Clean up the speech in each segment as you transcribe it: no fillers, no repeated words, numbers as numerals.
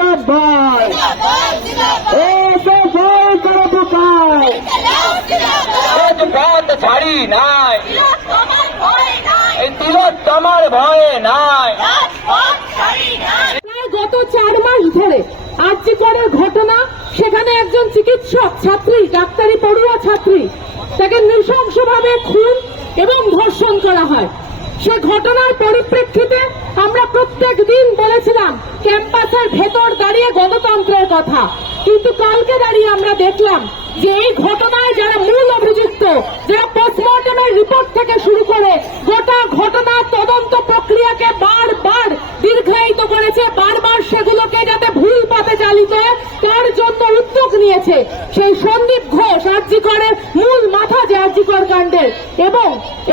জিন্দাবাদ, জয় করে বোকায় পথ ছাড়ি নাই, এই তিলোত্তমার ভয়ে নাই। গত 4 মাস ধরে আরজি করের ঘটনা, সেখানে একজন চিকিৎসক ছাত্রী, ডাক্তারি পড়ুয়া ছাত্রী, তাকে নৃশংসভাবে খুন এবং ধর্ষণ করা হয়। সে ঘটনার পরিপ্রেক্ষিতে আমরা প্রত্যেক দিন বলেছিলাম ক্যাম্পাসের ভেতর দাঁড়িয়ে গণতন্ত্রের কথা, কিন্তু কালকে দাঁড়িয়ে আমরা দেখলাম যে এই ঘটনায় যারা মূল অভিযুক্ত, যারা পোস্টমর্টমের রিপোর্ট থেকে শুরু করে গোটা ঘটনার তদন্ত প্রক্রিয়াকে বারবার দীর্ঘায়িত করেছে, বারবার সেগুলোকে যাতে ভুল পথে চালিত হয় তার জন্য উদ্যোগ নিয়েছে সেই সন্দীপ ঘোষ, আরজি করের মূল মাথা যে আরজি কর কাণ্ডের,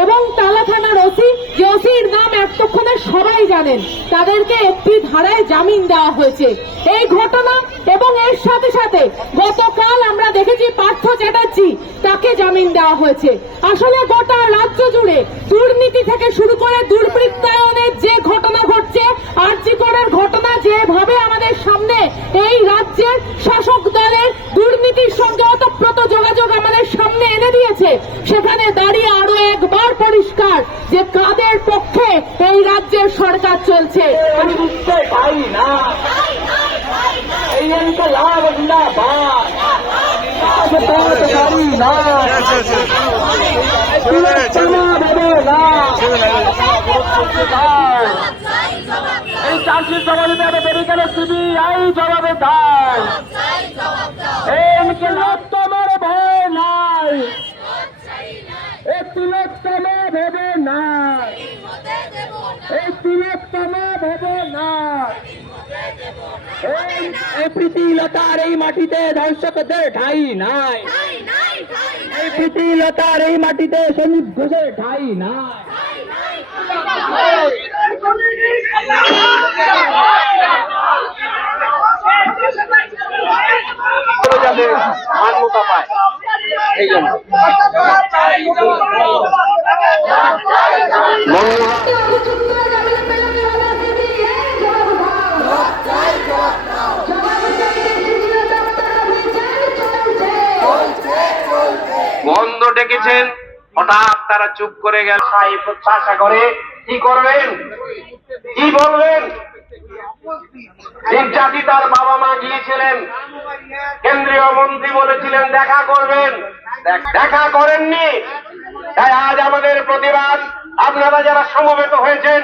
এবং তালা থানার ওসি, যে ওসির নাম এতক্ষণে সবাই জানেন, তাদেরকে একটি ধারায় জামিন দেওয়া হয়েছে। এই ঘটনা এবং এর সাথে সাথে গতকাল আমরা দেখেছি পার্থ চ্যাটার্জি, তাকে জামিন দেওয়া হয়েছে। আসলে গোটা রাজ্য জুড়ে দুর্নীতি থেকে শুরু করে দুর্বৃত্তায়নের যে ঘটনা ঘটছে, আরজি করের ঘটনা যেভাবে আমাদের সামনে এই রাজ্যের শাসক দলের দুর্নীতির সঙ্গে ওতপ্রোত যোগাযোগ আমাদের সামনে এনে দিয়েছে, সেখানে দাঁড়িয়ে আরো একবার পরিষ্কার যে কাদের পক্ষে এই রাজ্যের সরকার চলছে। এই চার্জশিট জবাবে বেরিয়ে গেল সিবিআই জবাবে দেয়, তিলোত্তমার ভয় নাই, এই তিলোত্তমা ভেবে নাই, এই তিলোত্তমা ভেবে নাই। এই প্রীতিলতার এই মাটিতে ধর্ষকদের ঠাঁই নাই, এই প্রীতিলতার এই মাটিতে সন্দীপ ঘোষের ঠাঁই নাই। এই জন্য বন্ধ ডেকেছেন, হঠাৎ তারা চুপ করে গেল। প্রত্যাশা করে কি করবেন, কি বলবেন? নির্যাতিতার বাবা মা গিয়েছিলেন, কেন্দ্রীয় মন্ত্রী বলেছিলেন দেখা করবেন, দেখা করেননি। তাই আজ আমাদের প্রতিবাদ, আপনারা যারা সমবেত হয়েছেন